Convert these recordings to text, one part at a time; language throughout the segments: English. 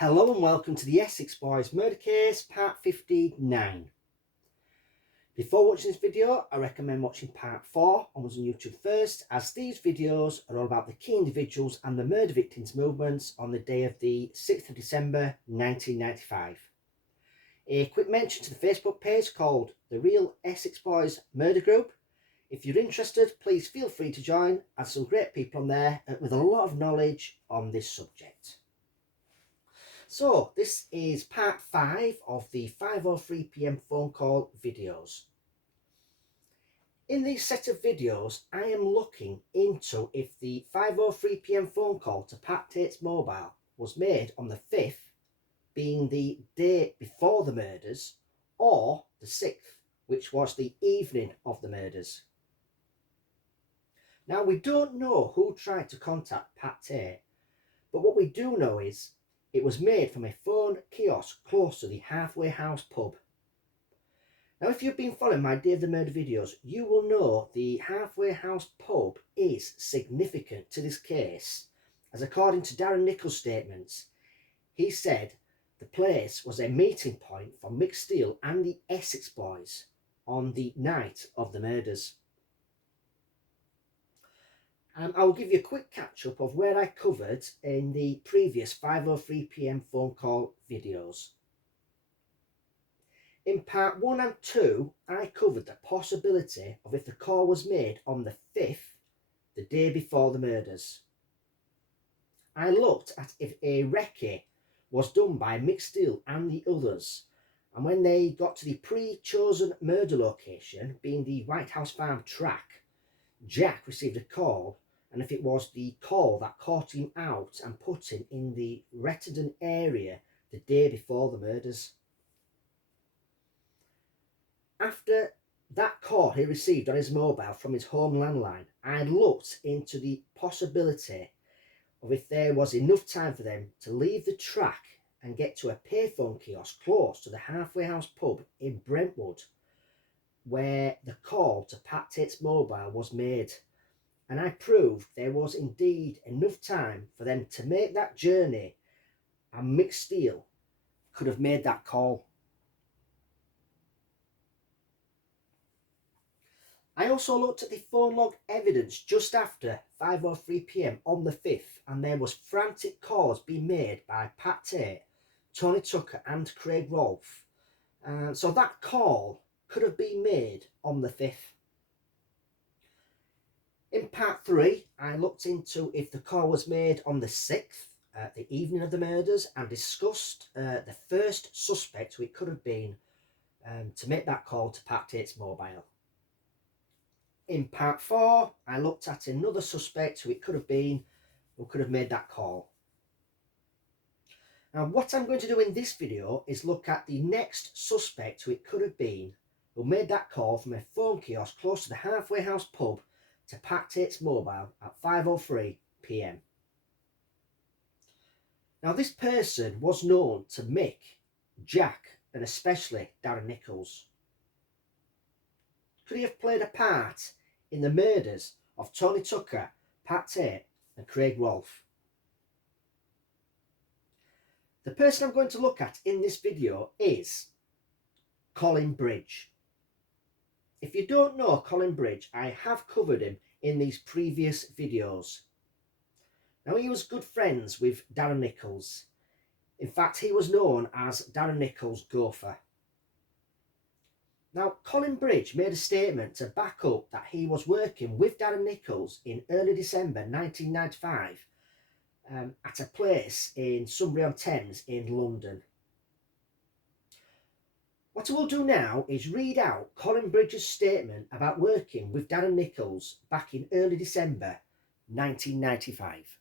Hello and welcome to the Essex Boys Murder Case, part 59. Before watching this video, I recommend watching part 4 on YouTube first, as these videos are all about the key individuals and the murder victims movements on the day of the 6th of December 1995. A quick mention to the Facebook page called The Real Essex Boys Murder Group. If you're interested, please feel free to join, as some great people on there with a lot of knowledge on this subject. So this is part 5 of the 5:03 PM phone call videos. In this set of videos, I am looking into if the 5:03 PM phone call to Pat Tates mobile was made on the 5th, being the day before the murders, or the 6th, which was the evening of the murders. Now, we don't know who tried to contact Pat Tate, but what we do know is it was made from a phone kiosk close to the Halfway House pub. Now, if you've been following my Day of the Murder videos, you will know the Halfway House pub is significant to this case, as according to Darren Nichols' statements, he said the place was a meeting point for Mick Steele and the Essex Boys on the night of the murders. I will give you a quick catch up of where I covered in the previous 5:03 PM phone call videos. In part 1 and 2, I covered the possibility of if the call was made on the 5th, the day before the murders. I looked at if a recce was done by Mick Steele and the others, and when they got to the pre-chosen murder location, being the White House Farm track, Jack received a call, and if it was the call that caught him out and put him in the Rettendon area the day before the murders. After that call he received on his mobile from his home landline, I looked into the possibility of if there was enough time for them to leave the track and get to a payphone kiosk close to the Halfway House pub in Brentwood, where the call to Pat Tates mobile was made. And I proved there was indeed enough time for them to make that journey, and Mick Steele could have made that call. I also looked at the phone log evidence just after 5:03 PM on the 5th, and there was frantic calls being made by Pat Tate, Tony Tucker and Craig Rolfe. So that call could have been made on the 5th. In part 3, I looked into if the call was made on the 6th, the evening of the murders, and discussed the first suspect who it could have been to make that call to Pat Tates mobile. In part 4, I looked at another suspect who it could have been, who could have made that call. Now, what I'm going to do in this video is look at the next suspect who it could have been, who made that call from a phone kiosk close to the Halfway House pub to Pat Tates mobile at 5:03 PM. Now, this person was known to Mick, Jack, and especially Darren Nichols. Could he have played a part in the murders of Tony Tucker, Pat Tate, and Craig Rolfe? The person I'm going to look at in this video is Colin Bridge. If you don't know Colin Bridge, I have covered him in these previous videos. Now, he was good friends with Darren Nichols. In fact, he was known as Darren Nichols' gopher. Now, Colin Bridge made a statement to back up that he was working with Darren Nichols in early December 1995 at a place in Sunbury-on-Thames in London. What I will do now is read out Colin Bridge's statement about working with Darren Nichols back in early December 1995.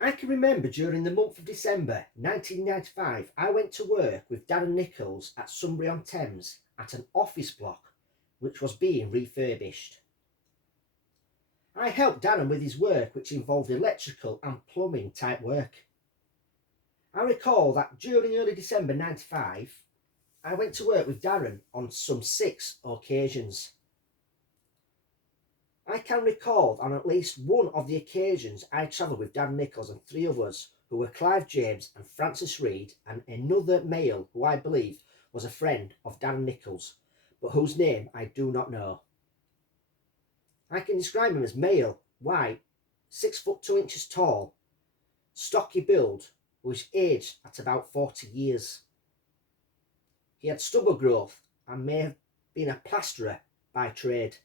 I can remember during the month of December 1995, I went to work with Darren Nichols at Sunbury-on-Thames at an office block which was being refurbished. I helped Darren with his work, which involved electrical and plumbing type work. I recall that during early December 95, I went to work with Darren on some 6 occasions. I can recall on at least one of the occasions I travelled with Darren Nichols and three others, who were Clive James and Francis Reed, and another male who I believe was a friend of Darren Nichols, but whose name I do not know. I can describe him as male, white, 6'2" tall, stocky build, who was aged at about 40 years. He had stubble growth and may have been a plasterer by trade.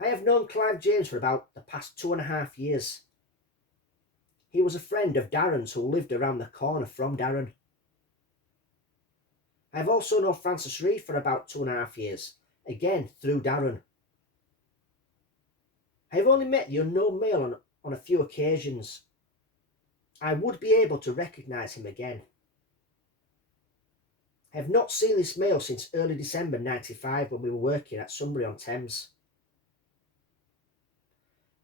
I have known Clive James for about the past 2.5 years. He was a friend of Darren's who lived around the corner from Darren. I have also known Francis Reed for about 2.5 years, again through Darren. I have only met the unknown male on a few occasions. I would be able to recognise him again. I have not seen this male since early December 95 when we were working at Sunbury-on-Thames.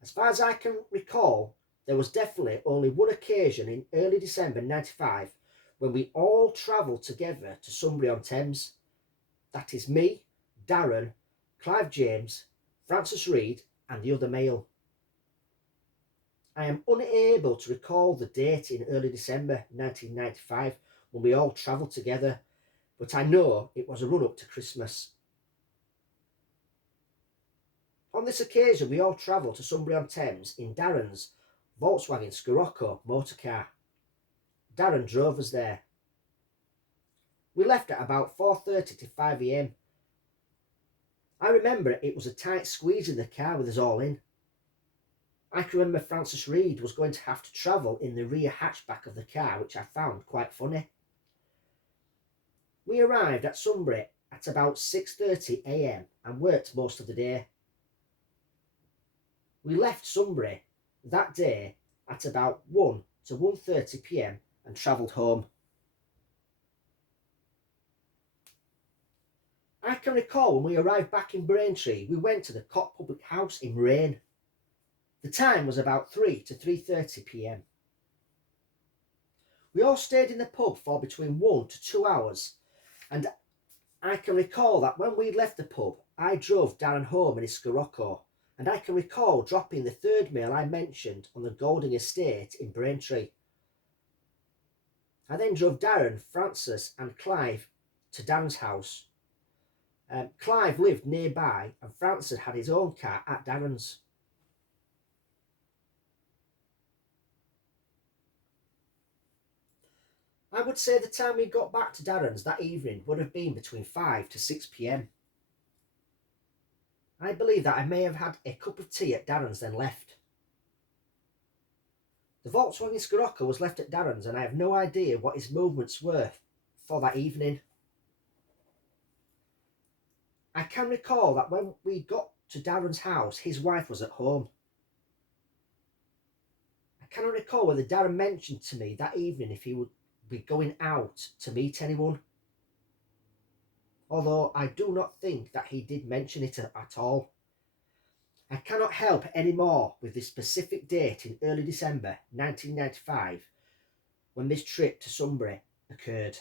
As far as I can recall, there was definitely only one occasion in early December 95 when we all travelled together to Sunbury-on-Thames. That is me, Darren, Clive James, Francis Reed and the other male. I am unable to recall the date in early December 1995 when we all travelled together, but I know it was a run-up to Christmas. On this occasion we all travelled to Sunbury-on-Thames in Darren's Volkswagen Scirocco motorcar. Darren drove us there. We left at about 4:30 to 5 AM. I remember it was a tight squeeze in the car with us all in. I can remember Francis Reed was going to have to travel in the rear hatchback of the car, which I found quite funny. We arrived at Sunbury at about 6:30 AM and worked most of the day. We left Sunbury that day at about 1 to 1:30 PM and travelled home. I can recall when we arrived back in Braintree, we went to the Cot Public House in Rain. The time was about 3 to 3:30 PM. We all stayed in the pub for between 1 to 2 hours, and I can recall that when we left the pub, I drove Darren home in his Scirocco, and I can recall dropping the third male I mentioned on the Golding Estate in Braintree. I then drove Darren, Francis and Clive to Darren's house. Clive lived nearby and Francis had his own car at Darren's. I would say the time we got back to Darren's that evening would have been between 5 to 6 PM. I believe that I may have had a cup of tea at Darren's then left. The Volkswagen Scirocco was left at Darren's and I have no idea what his movements were for that evening. I can recall that when we got to Darren's house, his wife was at home. I cannot recall whether Darren mentioned to me that evening if he would be going out to meet anyone, although I do not think that he did mention it at all. I cannot help any more with this specific date in early December 1995 when this trip to Sunbury occurred.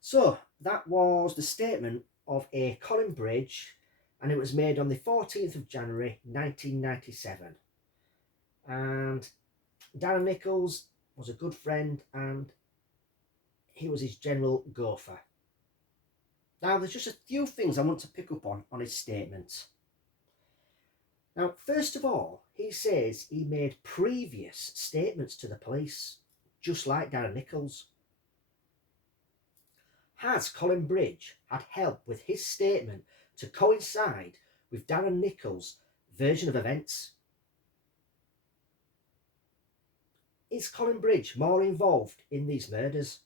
So that was the statement of a Colin Bridge, and it was made on the 14th of January 1997. And Darren Nichols was a good friend and he was his general gopher. Now there's just a few things I want to pick up on his statement. Now first of all, he says he made previous statements to the police, just like Darren Nichols. Has Colin Bridge had help with his statement to coincide with Darren Nichols' version of events? Is Colin Bridge more involved in these murders?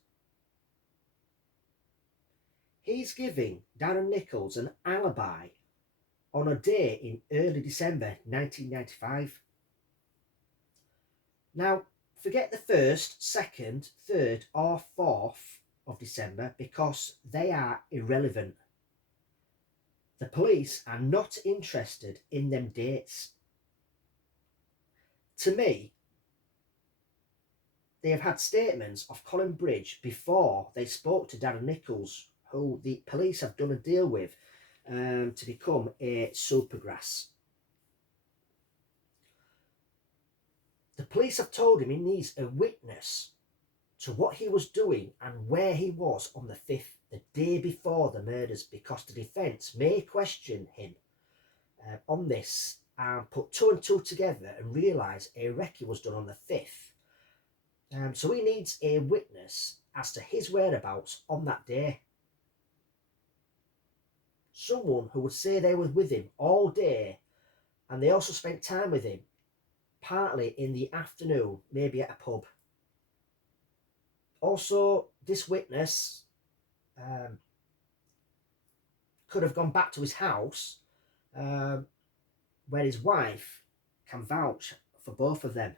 He's giving Darren Nichols an alibi on a day in early December 1995. Now, forget the 1st, 2nd, 3rd or 4th of December because they are irrelevant. The police are not interested in them dates. To me, they have had statements of Colin Bridge before they spoke to Darren Nichols, who the police have done a deal with to become a supergrass. The police have told him he needs a witness to what he was doing and where he was on the 5th, the day before the murders, because the defence may question him on this and put 2 and 2 together and realise a recce was done on the 5th. So he needs a witness as to his whereabouts on that day. Someone who would say they were with him all day and they also spent time with him, partly in the afternoon, maybe at a pub. Also, this witness could have gone back to his house where his wife can vouch for both of them.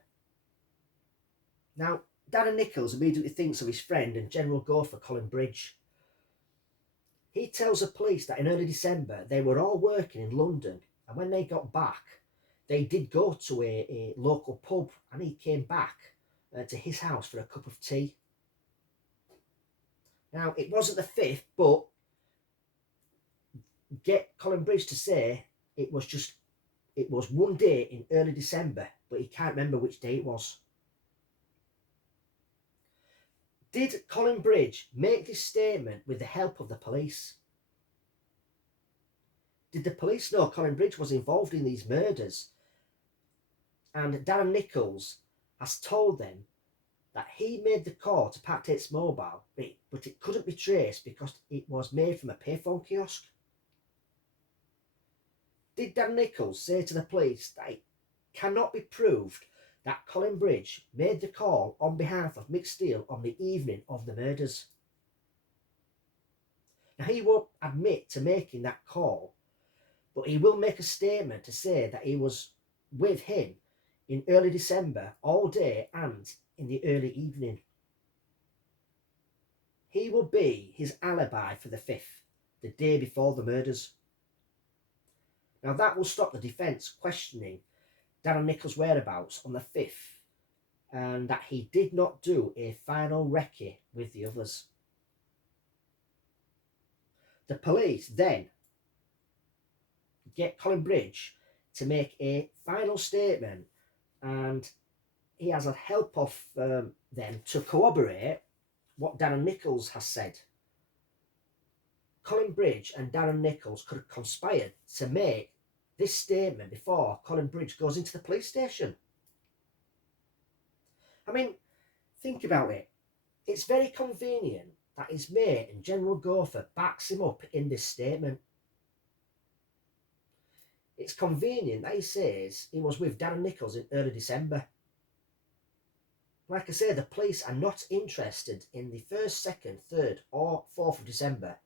Now, Darren Nichols immediately thinks of his friend and general gopher Colin Bridge. He tells the police that in early December they were all working in London, and when they got back they did go to a local pub, and he came back to his house for a cup of tea. Now, it wasn't the 5th, but get Colin Bridge to say it was one day in early December, but he can't remember which day it was. Did Colin Bridge make this statement with the help of the police? Did the police know Colin Bridge was involved in these murders? And Darren Nichols has told them that he made the call to Pat Tates' mobile, but it couldn't be traced because it was made from a payphone kiosk. Did Darren Nichols say to the police that it cannot be proved that Colin Bridge made the call on behalf of Mick Steele on the evening of the murders? Now, he won't admit to making that call, but he will make a statement to say that he was with him in early December all day and in the early evening. He will be his alibi for the 5th, the day before the murders. Now, that will stop the defence questioning Darren Nichols' whereabouts on the 5th, and that he did not do a final recce with the others. The police then get Colin Bridge to make a final statement, and he has a help of them to corroborate what Darren Nichols has said. Colin Bridge and Darren Nichols could have conspired to make this statement before Colin Bridge goes into the police station. I mean, think about it. It's very convenient that his mate and General Gopher backs him up in this statement. It's convenient that he says he was with Darren Nichols in early December. Like I say, the police are not interested in the 1st, 2nd, 3rd or 4th of December.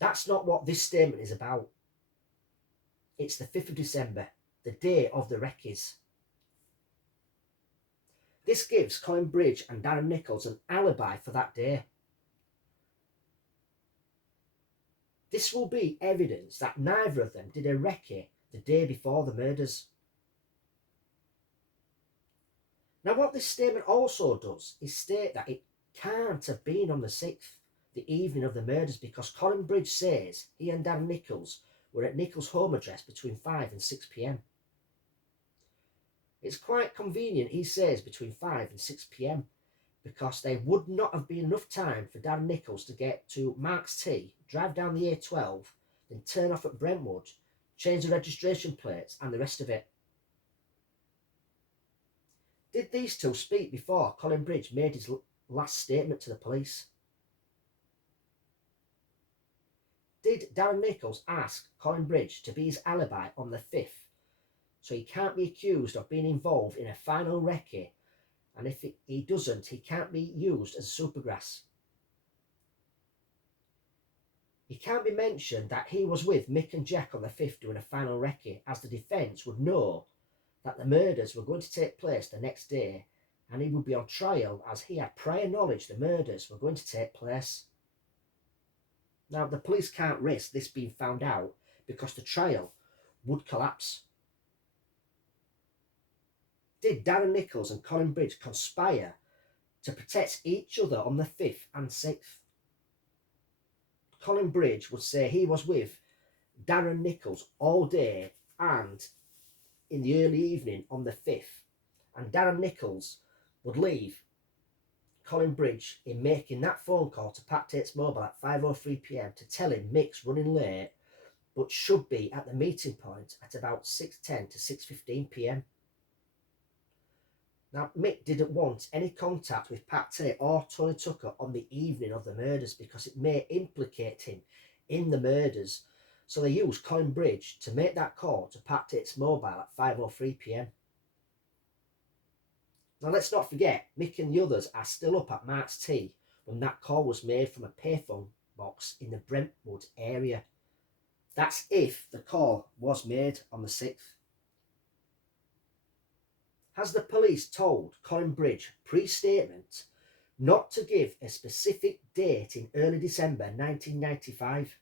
That's not what this statement is about. It's the 5th of December, the day of the recces. This gives Colin Bridge and Darren Nichols an alibi for that day. This will be evidence that neither of them did a recce the day before the murders. Now, what this statement also does is state that it can't have been on the 6th, the evening of the murders, because Colin Bridge says he and Darren Nichols were at Nichols' home address between 5 and 6 p.m. It's quite convenient he says between 5 and 6 p.m. because there would not have been enough time for Darren Nichols to get to Mark's T, drive down the A12, then turn off at Brentwood, change the registration plates and the rest of it. Did these two speak before Colin Bridge made his last statement to the police? Did Darren Nichols ask Colin Bridge to be his alibi on the 5th, so he can't be accused of being involved in a final recce, and if he doesn't, he can't be used as a supergrass? It can't be mentioned that he was with Mick and Jack on the 5th doing a final recce, as the defence would know that the murders were going to take place the next day, and he would be on trial as he had prior knowledge the murders were going to take place. Now, the police can't risk this being found out because the trial would collapse. Did Darren Nichols and Colin Bridge conspire to protect each other on the 5th and 6th? Colin Bridge would say he was with Darren Nichols all day and in the early evening on the 5th. And Darren Nichols would leave Colin Bridge in making that phone call to Pat Tates mobile at 5:03 p.m. to tell him Mick's running late but should be at the meeting point at about 6:10 to 6:15 p.m. Now, Mick didn't want any contact with Pat Tate or Tony Tucker on the evening of the murders because it may implicate him in the murders. So they used Colin Bridge to make that call to Pat Tate's mobile at 5:03 p.m. Now, let's not forget, Mick and the others are still up at Mark's Tea when that call was made from a payphone box in the Brentwood area. That's if the call was made on the 6th. Has the police told Colin Bridge pre-statement not to give a specific date in early December 1995?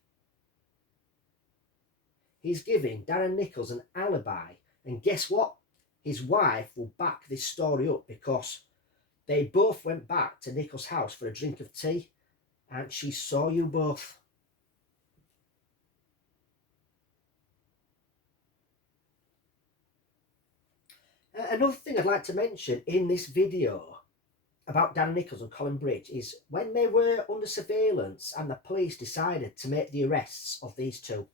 He's giving Darren Nichols an alibi, and guess what? His wife will back this story up because they both went back to Nichols' house for a drink of tea and she saw you both. Another thing I'd like to mention in this video about Darren Nichols and Colin Bridge is when they were under surveillance and the police decided to make the arrests of these two.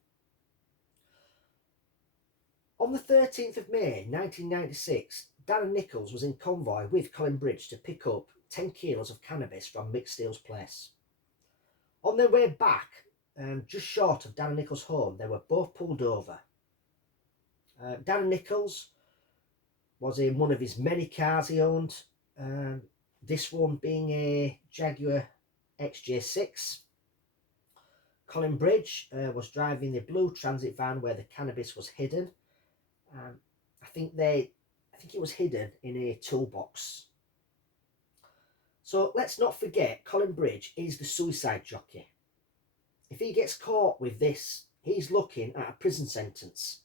On the 13th of May 1996, Darren Nichols was in convoy with Colin Bridge to pick up 10 kilos of cannabis from Mick Steele's place. On their way back, just short of Darren Nichols' home, they were both pulled over. Darren Nichols was in one of his many cars he owned, this one being a Jaguar XJ6. Colin Bridge was driving the blue transit van where the cannabis was hidden. I think it was hidden in a toolbox. So let's not forget, Colin Bridge is the suicide jockey. If he gets caught with this, he's looking at a prison sentence.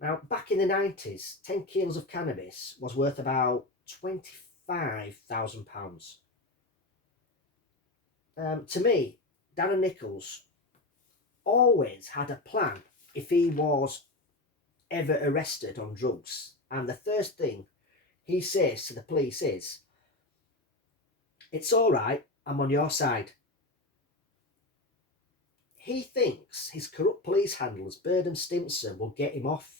Now, back in the 90s, 10 kilos of cannabis was worth about £25,000. To me, Darren Nichols always had a plan if he was ever arrested on drugs. And the first thing he says to the police is, "It's all right, I'm on your side." He thinks his corrupt police handlers, Bird and Stimson, will get him off.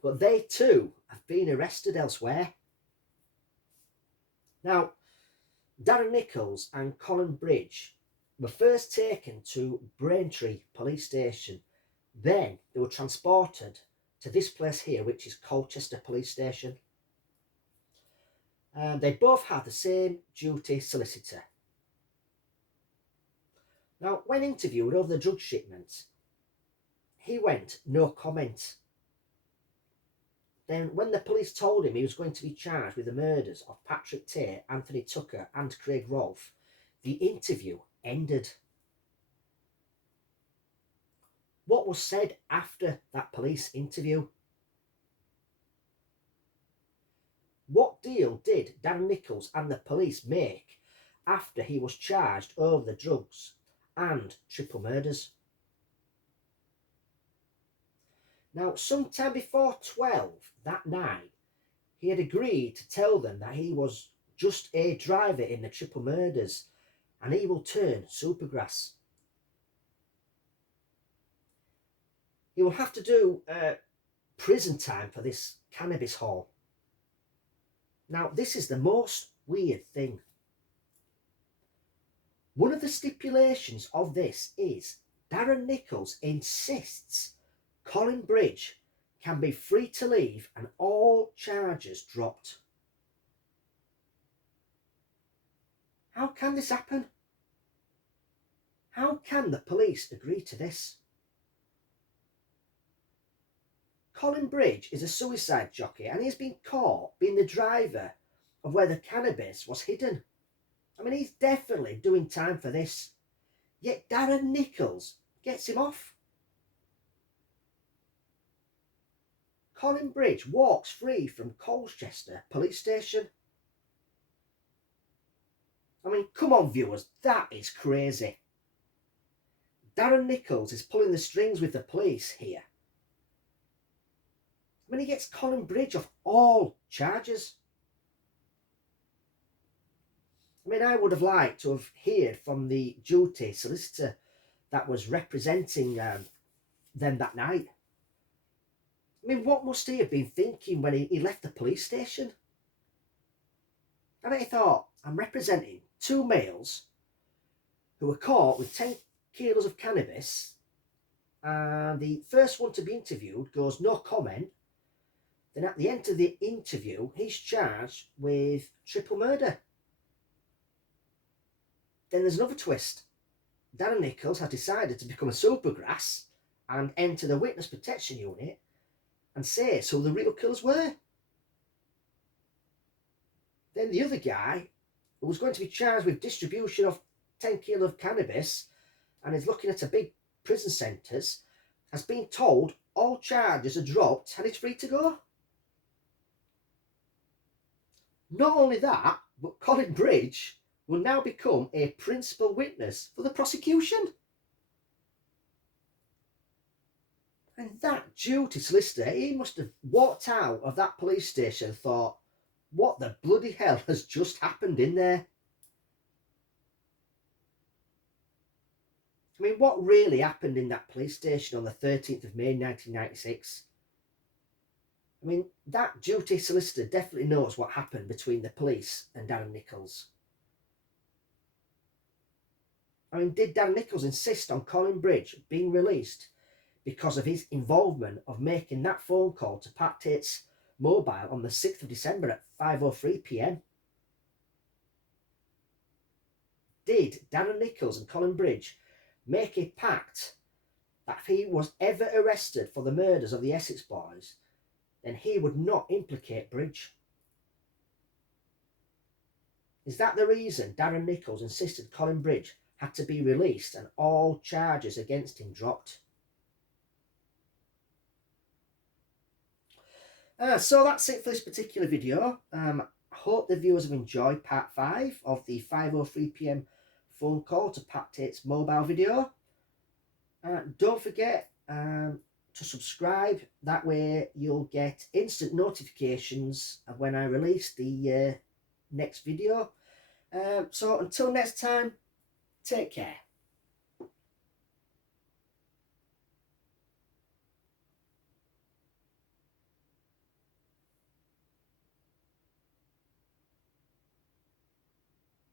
But they too have been arrested elsewhere. Now, Darren Nichols and Colin Bridge were first taken to Braintree Police Station. Then they were transported to this place here, which is Colchester Police Station. They both had the same duty solicitor. Now, when interviewed over the drug shipment, he went no comment. Then when the police told him he was going to be charged with the murders of Patrick Tate, Anthony Tucker and Craig Rolfe, the interview ended. What was said after that police interview? What deal did Darren Nichols and the police make after he was charged over the drugs and triple murders? Now, sometime before 12 that night, he had agreed to tell them that he was just a driver in the triple murders and he will turn supergrass. He will have to do prison time for this cannabis haul. Now, this is the most weird thing. One of the stipulations of this is Darren Nichols insists Colin Bridge can be free to leave and all charges dropped. How can this happen? How can the police agree to this? Colin Bridge is a suicide jockey and he's been caught being the driver of where the cannabis was hidden. I mean, he's definitely doing time for this. Yet Darren Nichols gets him off. Colin Bridge walks free from Colchester Police Station. I mean, come on viewers, that is crazy. Darren Nichols is pulling the strings with the police here. I mean, he gets Colin Bridge off all charges. I mean, I would have liked to have heard from the duty solicitor that was representing them that night. I mean, what must he have been thinking when he left the police station? I bet he thought, I'm representing two males who were caught with 10 kilos of cannabis, and the first one to be interviewed goes no comment. Then at the end of the interview, he's charged with triple murder. Then there's another twist. Darren Nichols has decided to become a supergrass and enter the witness protection unit and say who the real killers were. Then the other guy, who was going to be charged with distribution of 10 kilos of cannabis and is looking at a big prison sentence, has been told all charges are dropped and it's free to go. Not only that, but Colin Bridge will now become a principal witness for the prosecution. And that duty solicitor, he must have walked out of that police station and thought, what the bloody hell has just happened in there? I mean, what really happened in that police station on the 13th of May 1996? I mean, that duty solicitor definitely knows what happened between the police and Darren Nichols. I mean, did Darren Nichols insist on Colin Bridge being released because of his involvement of making that phone call to Pat Tates' mobile on the 6th of December at 5:03 p.m? Did Darren Nichols and Colin Bridge make a pact that if he was ever arrested for the murders of the Essex Boys, then he would not implicate Bridge? Is that the reason Darren Nichols insisted Colin Bridge had to be released and all charges against him dropped? So that's it for this particular video. I hope the viewers have enjoyed part 5 of the 5:03 p.m. phone call to Pat Tates' mobile video. Don't forget to subscribe. That way you'll get instant notifications of when I release the next video. So until next time, take care.